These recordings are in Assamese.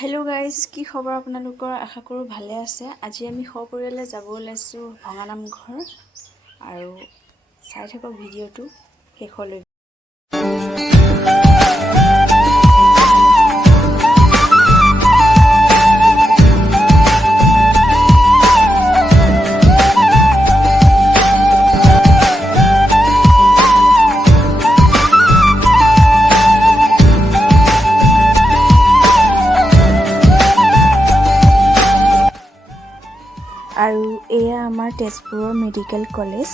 হেল্ল' গাইজ, কি খবৰ আপোনালোকৰ? আশা কৰোঁ ভালে আছে। আজি আমি সপৰিয়ালে যাব ওলাইছোঁ ভঙা নামঘৰ, আৰু চাই থাকক ভিডিঅ'টো শেষলৈ। আৰু এয়া আমাৰ তেজপুৰৰ মেডিকেল কলেজ।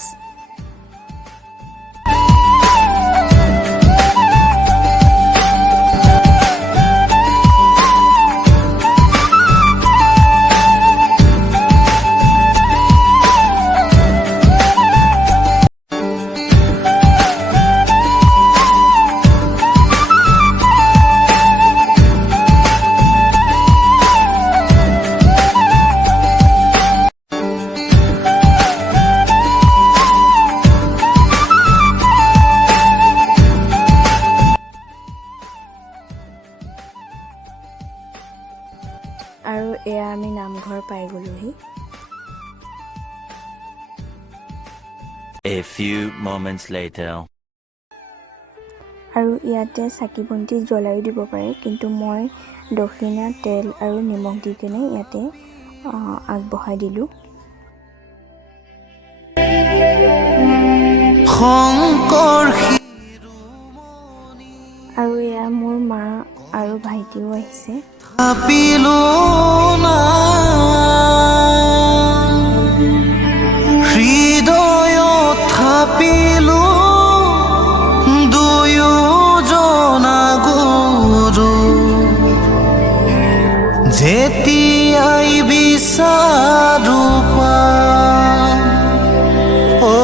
আৰু এয়া আমি নামঘৰ পাই গ'লোহি। A few moments later. আৰু ইয়াতে চাকি বন্তি জ্বলাইও দিব পাৰে, কিন্তু মই দক্ষিণা, তেল আৰু নিমখ দি কেনে ইয়াতে আগবঢ়াই দিলোঁ। আৰু এয়া মোৰ মা আৰু ভাইটিও আহিছে। হৃদয়ত থাপিলো দুয়োজনা গুৰু, যেতিয়াই বিচাৰো পাম অ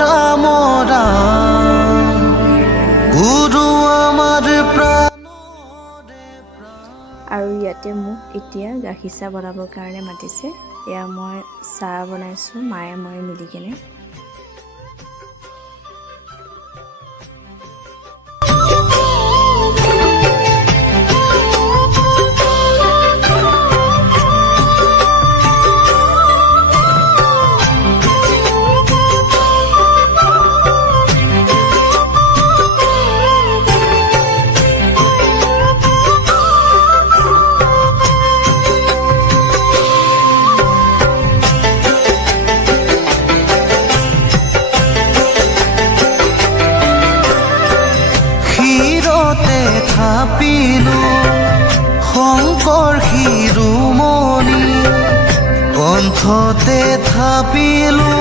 ৰাম ৰাম, গুৰু আমাৰ প্ৰাণৰে প্ৰাণ। আৰু ইয়াতে মোক এতিয়া গাখীৰ চাহ বনাবৰ কাৰণে মাতিছে। এয়া মই চাহ বনাইছোঁ, মায়ে মই মিলি কেনে। থাপিলো শংকৰ শিৰোমণি, কণ্ঠতে থাপিলো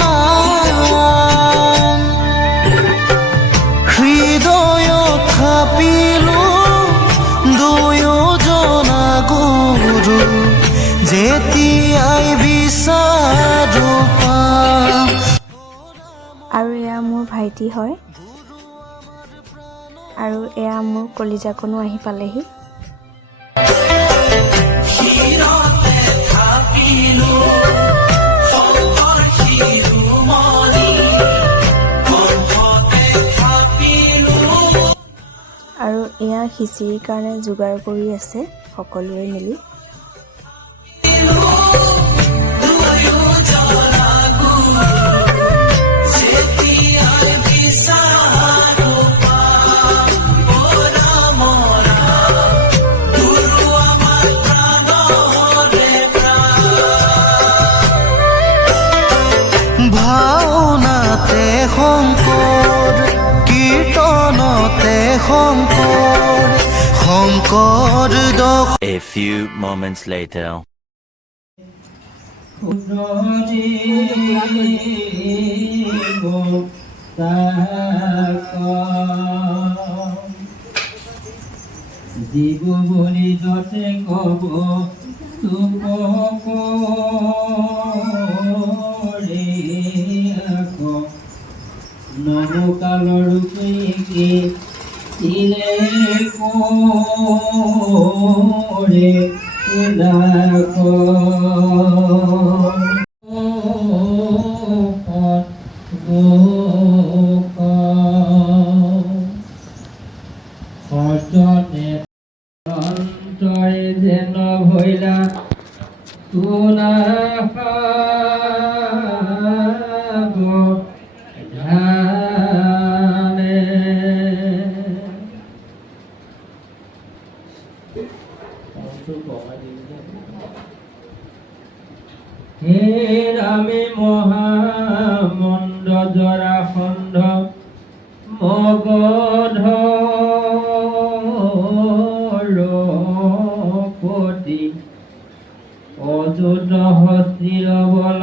নাম, হৃদয়ত থাপিলো দুয়োজনা গুৰু, যেতিয়াই বিচাৰো পাম। আৰু এয়া মোৰ ভাইটি হয়, আৰু এয়া মোৰ কলিজাকনো আহি পালেহি। আৰু এয়া খিচিৰিৰ কাৰণে যোগাৰ কৰি আছে সকলোৱে মিলি। ভাওনাতে Shankar, কীৰ্তনতে Shankar, Shankar A few moments later. জীৱ বলি যতে কব নবকালৰ ৰূপে ইলে কৰে দাখ সজনে কষ্টৰে যেন ভৈলা সোণা খাব ধানে। হে ৰামে মহামণ্ড জৰাসন্ধ মগধৰপতি অযুত হস্তিৰ বল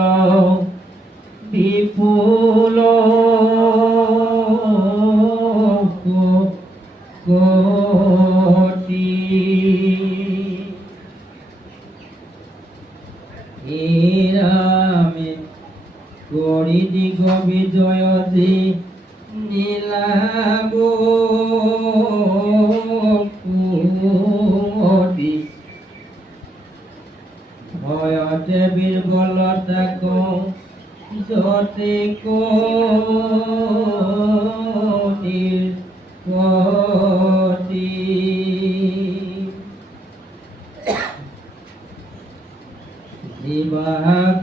বিপুল কোটি। হে ৰামে কৰি দিগ বিজয় যি নীলাবুকুটি ভয়তে বীৰবলতা কওঁ যতে কণীৰ পতি। জীৱা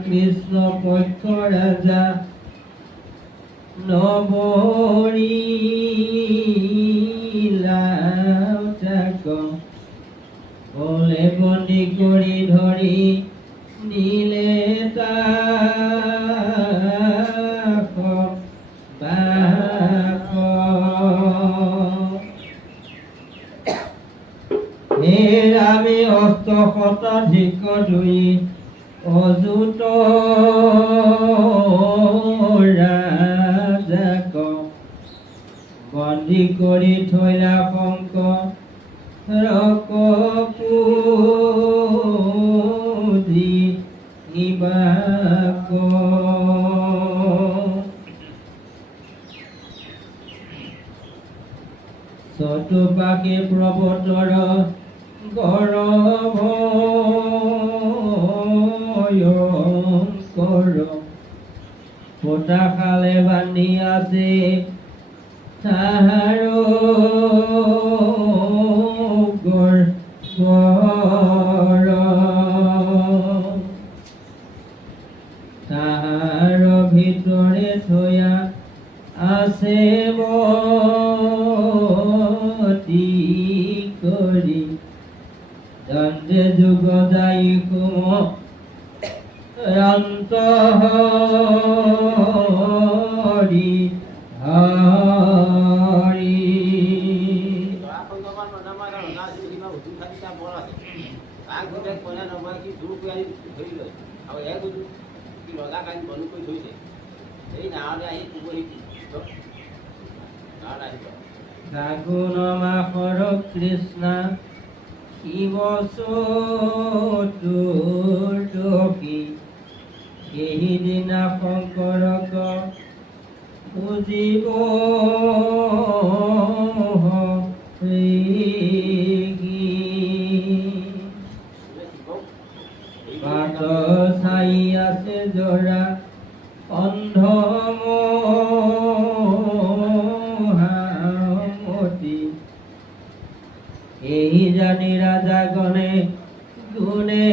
কৃষ্ণ পক্ষ ৰাজা নবৰীলাক বলে বন্দী কৰি ধৰি নিলে তাক বাক। হে ৰামে অষ্টশত ধিক ধুই অযুত ৰাজাক বন্দী কৰি থৈলা শংকৰপুজি নিবাক। চতুপাকে প্ৰৱতৰ গৰ্ভয়ংকৰ পোতাশালে বান্ধি আছে তাহাৰ গৰ্ভৰ। তাহাৰ ভিতৰে থৈয়া আছে বতী কৰি দণ্ডে যুগ দায়ী অন্তহৰি হৰি। ফাগুন মাসৰ কৃষ্ণা শিৱ চতুৰ্দশী সেইদিনা শংকৰক বুজিব বাট চাই আছে জৰা অন্ধমতি। এই জানি ৰাজাগণে গুণে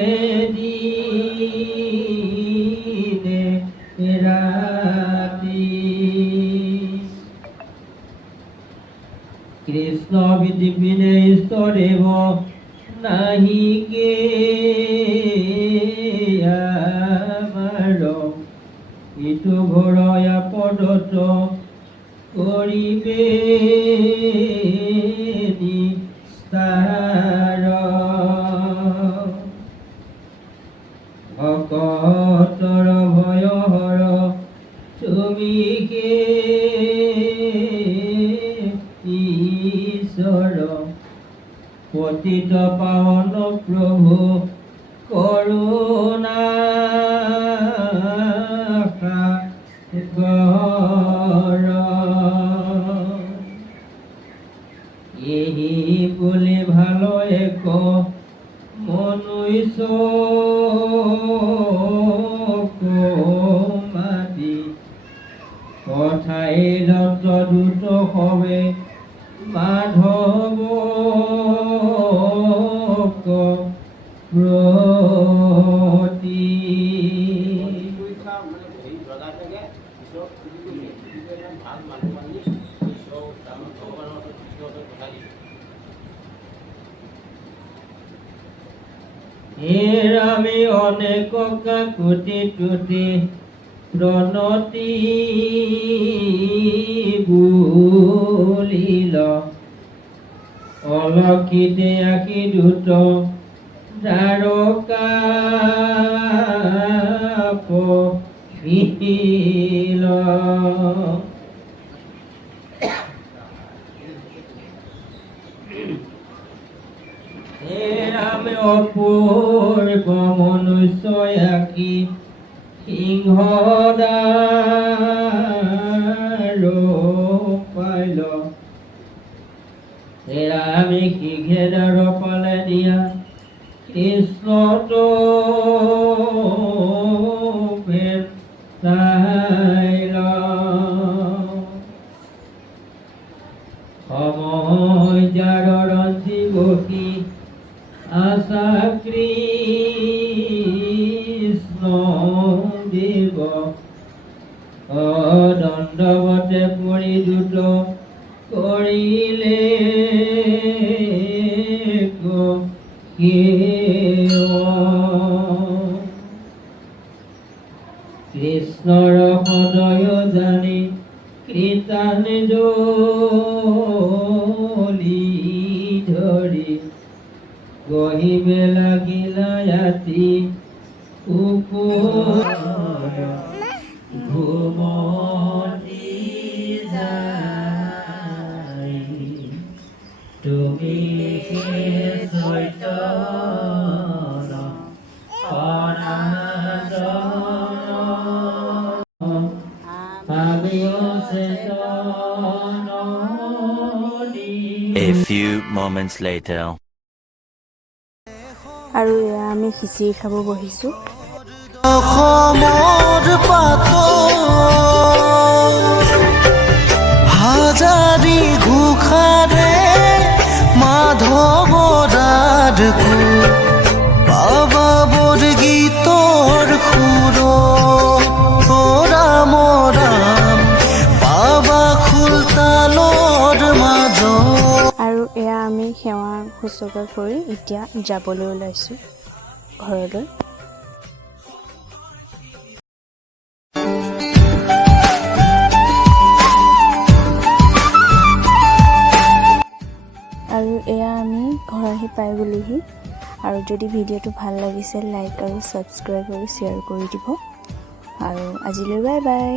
দিনে ৰাতি কৃষ্ণ বিধিপিনে ইষ্টদেৱ নাহিকে আমাৰ ইটো ঘৰয়া পদত কৰিবে নিস্তাৰ। ভকতৰ ভয়হৰ তুমি হে ঈশ্বৰ পতিত পাৱন প্ৰভু করুণা সাগর। এই বলে ভালো এক মনুষ্য মাতি কথাই লত দ্রুত হবে মাধব প্ৰতি আমি অনেক কাকুতি তুতি প্ৰণতি বুলিল অলক্ষিতে আশী দ্ৰুত দ্বাৰকা পহিল আমি অপূৰ্ব মনুষ্য আঁকি সিংহদাৰ পাইল আমি সিংহেদাৰ পালে দিয়া কৃষ্ণটো চাইল সময় যাৰ ৰঞ্জি বসি আশা কৃষ্ণ দেৱ দণ্ডৱতে পৰি দ্ৰুত কৰিলে কৃষ্ণৰ সদয় জানি কৃতাঞ্জলি ধৰি গহিবে লাগিলা ৰাতি ঘুমতি যায় তুমি চৈতন্য A few moments later. আৰু এয়া আমি খিচিৰি খাব বহিছোঁ। অসমৰ পাত হাজাৰী ঘোষাৰে মাধৱৰাৰ বাবা বৰগীতৰ সুৰ ৰাম ৰাম বাবা খোলতালৰ মাজ আৰু এয়া আমি সেৱা শুশ্ৰূষা কৰি এতিয়া যাবলৈ ওলাইছোঁ ঘৰলৈ। আৰু এয়া আমি ঘৰ আহি পাই গ'লোহি। আৰু যদি ভিডিঅ'টো ভাল লাগিছে লাইক আৰু ছাবস্ক্ৰাইব আৰু শ্বেয়াৰ কৰি দিব। আৰু আজিলৈ বাই বাই।